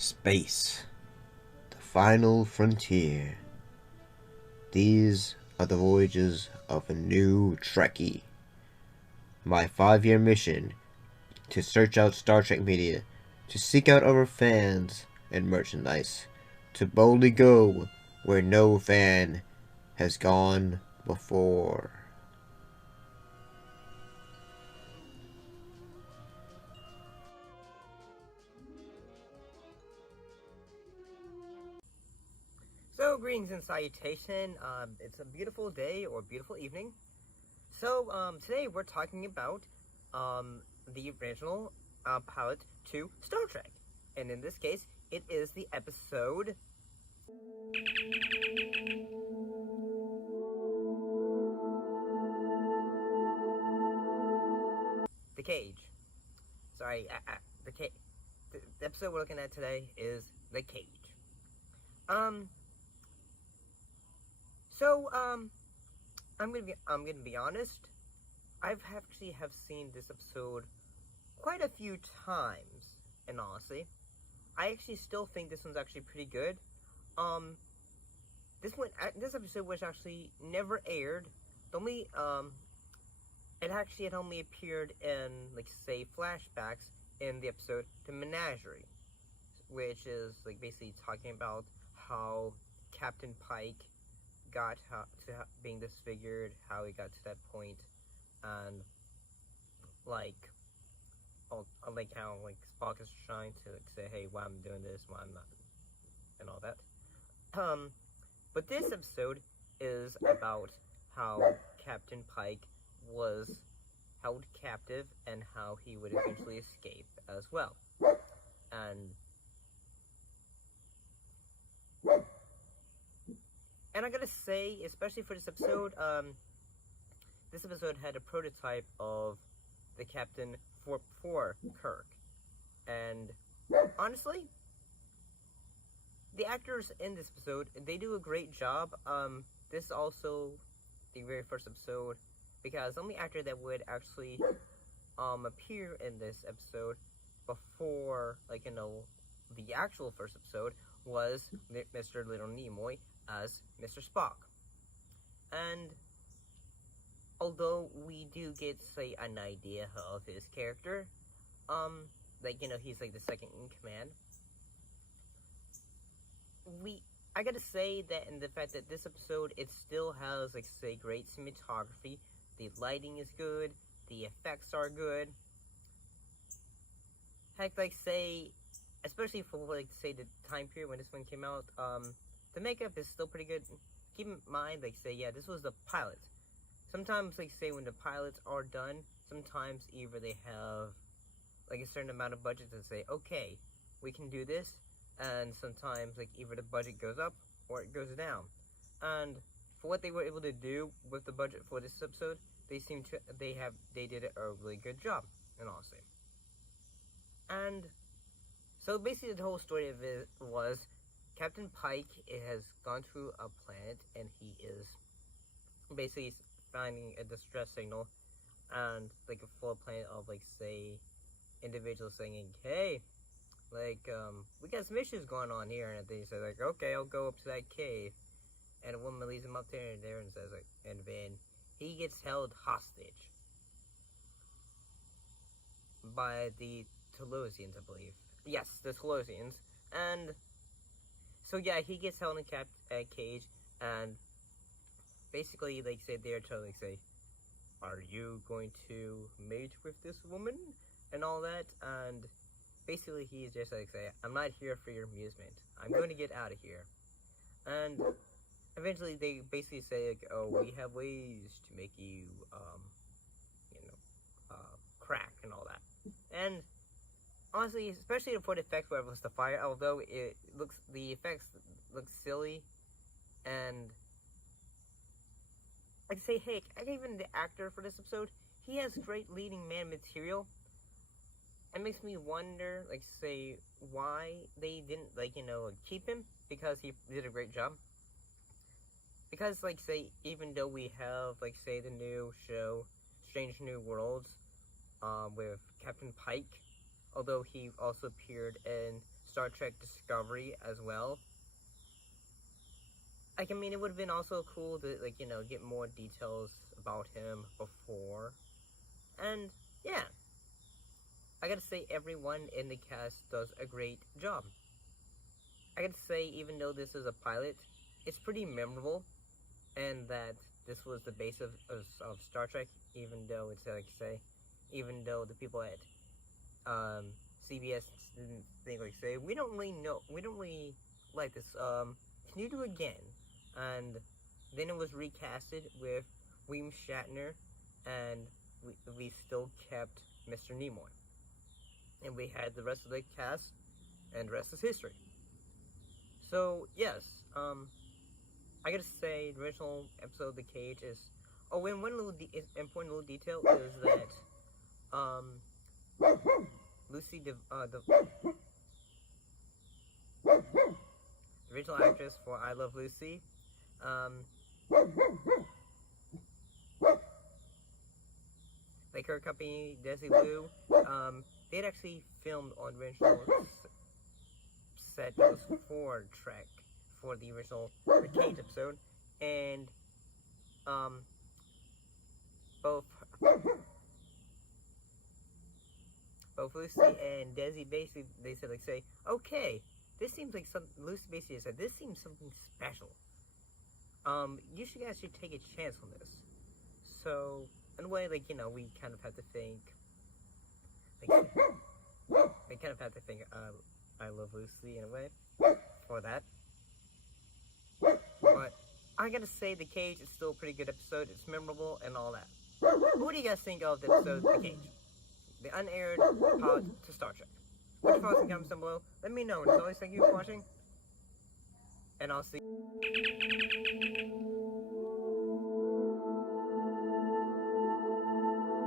Space, the final frontier. These are the voyages of a new Trekkie. My 5-year mission to search out Star Trek media, to seek out our fans and merchandise, to boldly go where no fan has gone before. So, greetings and salutation. It's a beautiful day or beautiful evening. So, today we're talking about the original pilot to Star Trek. And in this case, it is the episode The Cage. Sorry, the cage. The episode we're looking at today is The Cage. Um, so, I'm gonna be honest. I've actually have seen this episode quite a few times, and honestly, I actually still think this one's actually pretty good. Um, this episode was actually never aired. The only it actually had only appeared in like say flashbacks in the episode The Menagerie, which is like basically talking about how Captain Pike got being disfigured, how he got to that point, and like like how like Spock is trying to like, say, hey, why I'm doing this, why I'm not, and all that. Um, but this episode is about how Captain Pike was held captive and how he would eventually escape as well. And I gotta say, especially for this episode had a prototype of the Captain for Kirk, and honestly, the actors in this episode they do a great job. This is also the very first episode because the only actor that would actually appear in this episode before the actual first episode was Mr. Little Nimoy as Mr. Spock. And although we do get say an idea of his character, he's like the second in command. We I gotta say that in the fact that this episode it still has like say great cinematography, the lighting is good, the effects are good. Heck, like say, especially for like say the time period when this one came out, the makeup is still pretty good. Keep in mind, like say, yeah, this was the pilot. Sometimes, like say, when the pilots are done, sometimes either they have like a certain amount of budget to say, okay, we can do this, and sometimes like either the budget goes up or it goes down. And for what they were able to do with the budget for this episode, they did a really good job, in honesty. And so basically, the whole story of it was Captain Pike has gone through a planet and he is basically finding a distress signal and like a full planet of like say individuals saying, hey, we got some issues going on here, and then he says like, okay, I'll go up to that cave, and a woman leads him up there and says like, and then he gets held hostage by the Toulousians, I believe. Yes, the Toulousians, and so yeah, he gets held in a cage, and basically, like say they're trying to like say, are you going to mate with this woman and all that, and basically he's just like say, I'm not here for your amusement. I'm going to get out of here, and eventually they basically say like, oh, we have ways to make you, crack and all that, and honestly, especially for the effects where it was the fire, although the effects look silly, and like say, hey, even the actor for this episode, he has great leading man material. It makes me wonder, like say, why they didn't keep him because he did a great job. Because like say, even though we have like say the new show, Strange New Worlds, with Captain Pike, although he also appeared in Star Trek Discovery as well. Like, I mean, it would have been also cool to, like, you know, get more details about him before. And, yeah. I gotta say, everyone in the cast does a great job. I gotta say, even though this is a pilot, it's pretty memorable, and that this was the base of Star Trek, even though it's, like, say, even though the people at CBS didn't think, like, say, we don't really like this, can you do it again? And then it was recasted with William Shatner, and we still kept Mr. Nimoy. And we had the rest of the cast, and the rest is history. So, yes, I gotta say, the original episode of The Cage is... Oh, and one little important little detail is that, Lucy, the original actress for I Love Lucy, like her company, Desi Lu, they had actually filmed on the original set that was for Trek, for the original The Cage episode, and, both Lucy and Desi basically, they said, like, say, okay, this seems like Lucy basically said, this seems something special. You should actually take a chance on this. So, in a way, like, you know, we kind of have to think, like, we kind of have to think, I Love Lucy in a way, for that. But, I gotta say, The Cage is still a pretty good episode, it's memorable, and all that. What do you guys think of the episode, The Cage? The unaired pod to Star Trek. What your thoughts and comments down below? Let me know, and as always, thank you for watching, and I'll see you.